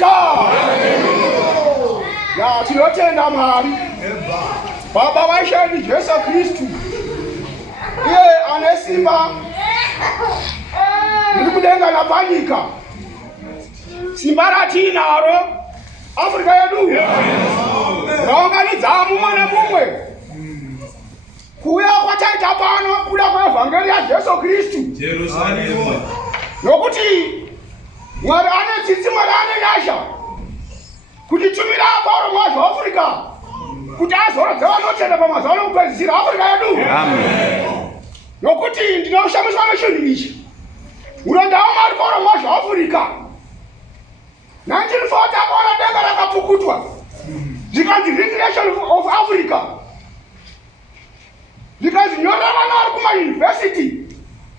VEAFRICA. Ya tinotenda Mwari. Baba vaishandi Jesu Kristu. Iye ane simba. Ndiri kudenga napanyika. Simba ratinaro Afrika yedu. Raunganidza mumwe nemumwe. Kuuya kwataita pano kuda kwevhangeri yaJesu Kristu. Jerusalema. Nokuti Mwari ane tsitsi, Mwari ane nyasha kutitumira paRomazho Afrika kuti azorodza vanotenda pamazuva anokupedzisira Afrika yedu. Nokuti ndinoshamiswa nechinhu ichi. Urondawo Mwari paRomazho Afrika 1940 akaona denga rakapukutwa zikanzi Recreation of Africa. Zikazinyorera vana vari kumayunivhesiti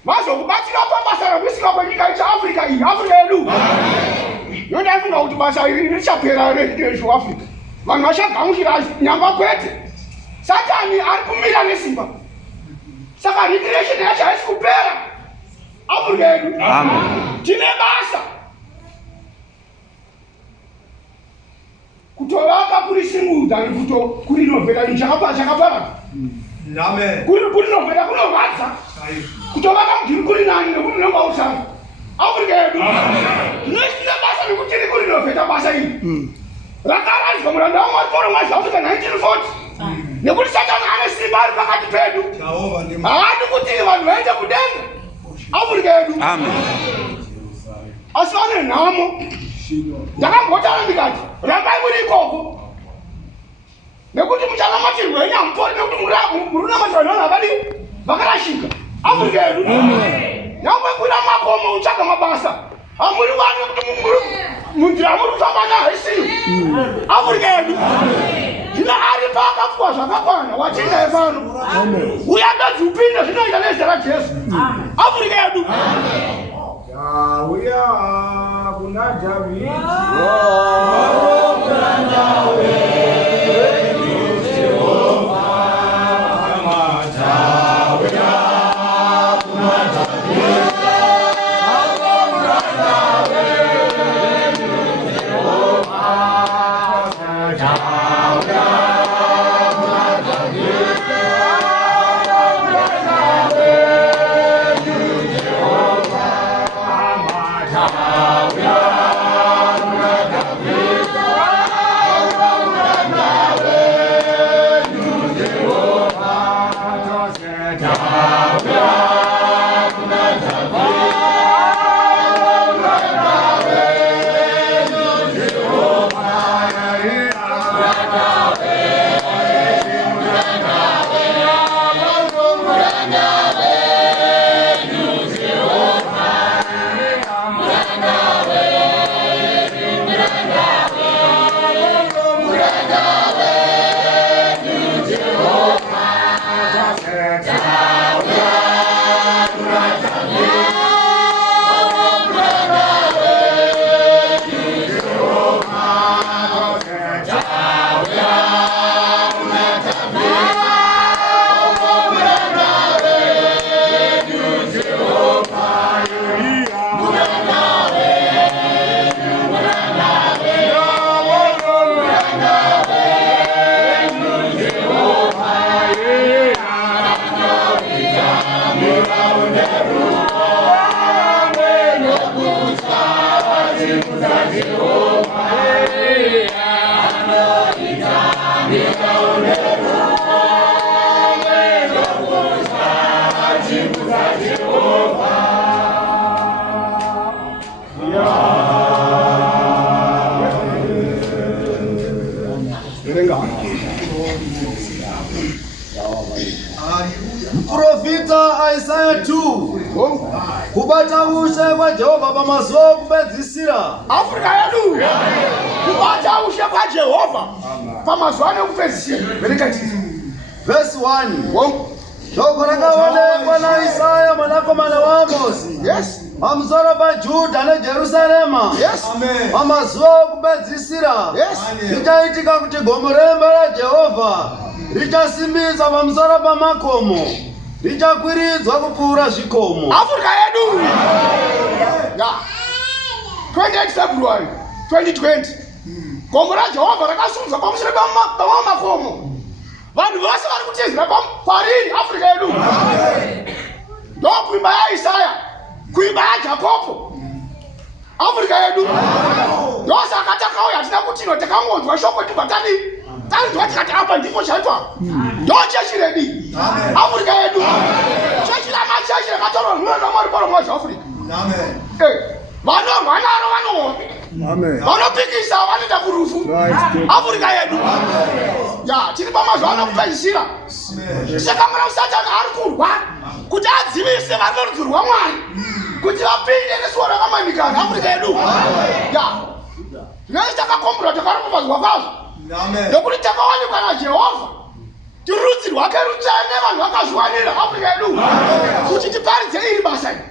vazokubatsira pabasa rekusika kwenyika yeAfrica iyi, Afrika yedu. Ndodafunga kuti basa iri richapera reZimu Africa. Vanhu vachagamuchira nyamba kwete. Satani ari kumira nesimba. Saka recreation yacho haisi kupera Afrika yedu. Tine basa kutovaka kurisimudza kurinovhera chakapara. Amen. Kurinovhera kunorwadza. Kutovaka mudhuri kuri nani nekuti unonga usanga Afrika yedu. Nesina basa nekuti tiri kurinovhera basa iri rakaradzwa muranda wamwari paRomazho Africa 1940 nekuti Satani ane simba ari pakati pedu. Haadi kuti vanhu vaende kudenga Afrika yedu. Asi vane nhamo. Ndakambotana ndikati rambai muri ikoko nekuti muchanamatirwa henyu hamupori nekuti murunamatirwa nevanhu vakadii vakarashika Afrika yedu. Nyangwe kuina makomo utsvaga mabasa hamuri wani kuti munzira muri kufamba nahaisiyo Afrika yedu. Zvino ari paakapfuwa zvakakwana watinaye pano uya ndodzi upinde zvinoita nezita raJesu Afrika yedu. Uya kuna David. Profita Isaiah 2. Kubata ushe kwa Jehova pamazuva okupedzisira. Afrika yedu. Kubata ushe kwa Jehova pamazuva okupedzisira. Verenga tiri. Verse 1. Shoko rakaonekwa naIsaya mwanakomana waAmozi. Yes. Pamusoro paJudha neJerusarema. Yes. Pamazuva okupedzisira. Yes. Richaitika kuti gomo remba raJehovha richasimbiswa pamusoro pamakomo, richakwiridzwa kupfuura zvikomo. Afrika yedu. 28 February 2020 gomo raJehovha rakasunzwa pamusoro pamakomo. Vanhu vose vari kutizira pariri Afrika yedu. Ndokuimba yaIsaya, kuimba yaJakobo Afrika yedu. Ndosaka takauya hatina kutino takangonzwa shoko tibva tanzwa tikati apa ndipo chaitwa. Ndo chechi redu Afrika yedu. Chechi ramachechi rakatorwa nomwari paramount Africa. Vanorwa naro vanoomba. Vanopikisa vanoenda kurufu Afrika yedu. Ya tiri pamazuva anokupedzisira. Saka mwana Satani ari kurwa kuti adzivise vari vorudzi rwaMwari kuti vapinde nesuwo rakamanikana Afrika yedu. Ya zvinozi takakombura takaropafadzwa kwazvo nekuti takawanikwa naJehovha. Rudzi rwake rutsvene, vanhu vakazviwanira Afrika yedu kuti tiparidze iri basa iri,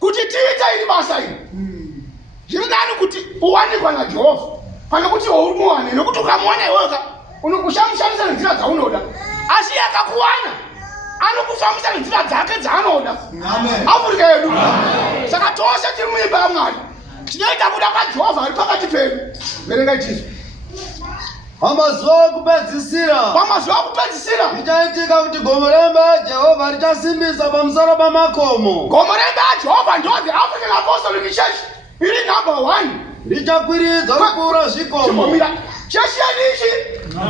kuti tiite iri basa iri. Zviri nani kuti uwanikwa naJehovha pane kuti umuwane, nekuti ukamuwana iweka unokushamisa nenzira dzaunoda, asi akakuwana anokufambisa nenzira dzake dzaanoda Afrika yedu. Saka tose tiri muimba yaMwari tinoita kuda kwaJehovha ari pakati pedu. Verenga ichizvi. Pamazuva okupedzisira richaitika kuti gomo remba yaJehovha richasimbisa pamusoro pamakomo. Gomo remba yaJehovha ndo the African Apostolic Church iri number 1. Richakwiridzwa kupfuura zvikomo. Chechi yadishi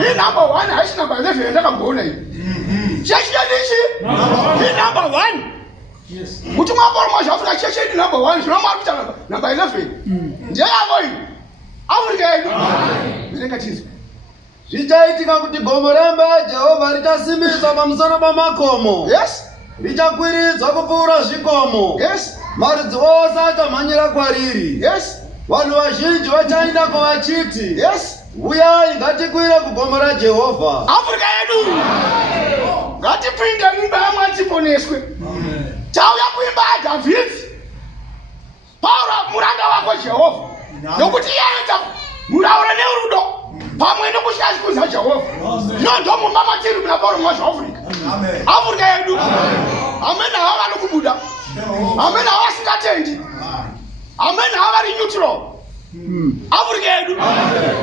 iri number 1, haisi number 11 yandakamboona iyi. Chechi yadishi iri number 1. Kuti mwaparamount Africa chechi iri number 1, zvinomwari kuita number 11. Ndeyavo iyi Afrika yedu. Verenga chizvi. Zvichaitika kuti gomo remba yaJehovha richasimbiswa pamusoro pamakomo. Yes. Richakwiridzwa kupfuura zvikomo. Yes. Mharidzo ose achamhanyira kwariri. Yes. Vanhu vazhinji vachaendako vachiti, yes, uyai ngatikwire kugomo raJehovha. Afrika yedu. Ngatipinde muimba yaMwari tiponeswe. Tauya kuimba yaDhavhidhi. Paura muranda wako Jehovha. Nokuti yaita muraura neurudo pamwe nokushashikuza Jehovha. Zvino ndo mumba matiri muna paramount Africa. Afrika yedu. Amena hava vanokubuda. Amena hava vasingatendi. Amena hava vari neutral. Afrika yedu.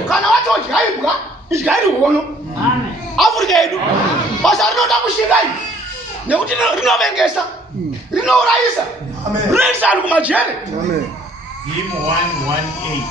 Kana watodya imbwa, idya iri hono. Afrika yedu. Basa rinoda kushinga iyi nekuti rinovengesa, rinourayisa, rinoisa vanhu kumajere. Hymn 118.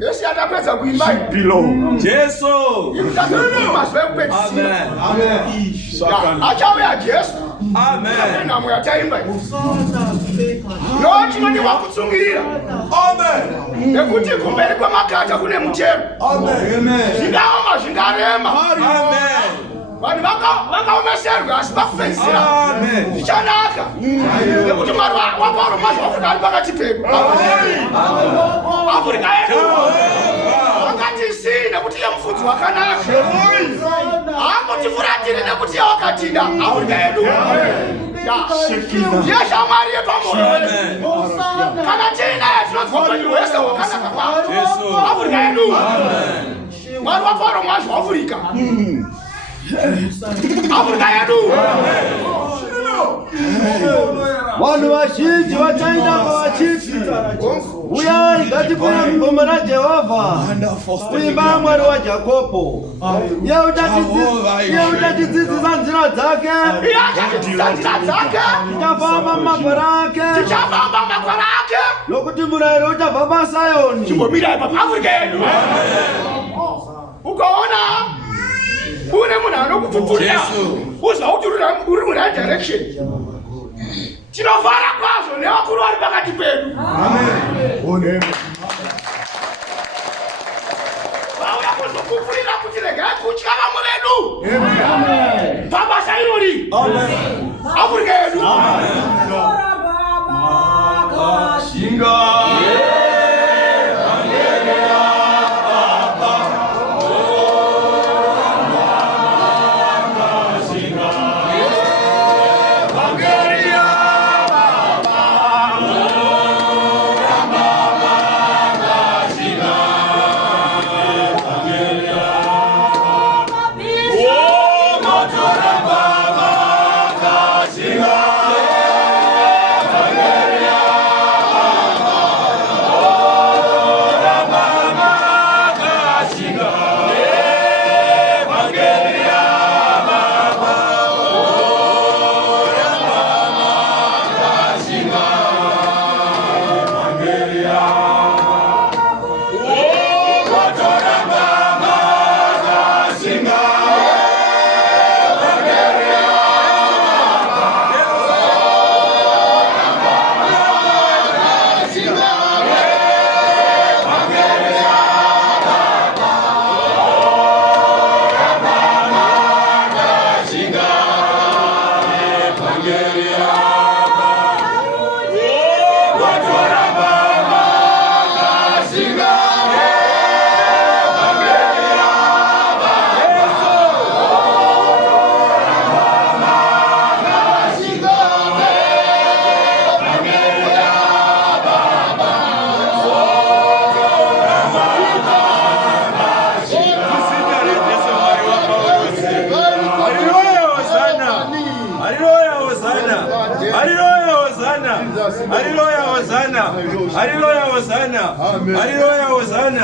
Yesu atapeza kuimba Jesu. Achawe ya Jesu. Amen. Na muyataimba. No chinoni wakutsungirira. Amen. Nekuti kumberi kwa makata kune mchero. Amen. Zvingaoma zvingarema. Amen. Vanhu vakaomeserwa asi vakufedzera. Amen. Zichanaka. Nekuti Mwari wapauro mazvakuda ari pakati pedu. Afrika yedu wakati si nekuti iye mufudzi wakanaka. Haangotifuratire nekuti iye wakatida. Afrika yedu ndiye shamwari yedu amore. Kana tiinaye tinonzwa upenyu hwese hwakanaka kwavo. Afrika yedu Mwari wapauro mazvo Afrika. Afrika yedu vanhu vazhinji vachaenda pavachiti uyai ngatipuye mugombo raJehovha kuimba yaMwari waJakobho. Iye uchatidzidzisa nzira dzake, tichafamba mumagwara ake, nokuti murayiro uchabva paSioni. Chimbomira ipapo Afrika yedu ukaona une munhu anokupupurira uzva kuti uri muright direction. Tinofara kwazvo nevakuru vari pakati pedu. Vauya kuzokupurira kuti regai kutya vamwe vedu pabasa irori. Afrika yedu Hallelujah, Hosanna. Hallelujah, Hosanna. Hallelujah, Hosanna.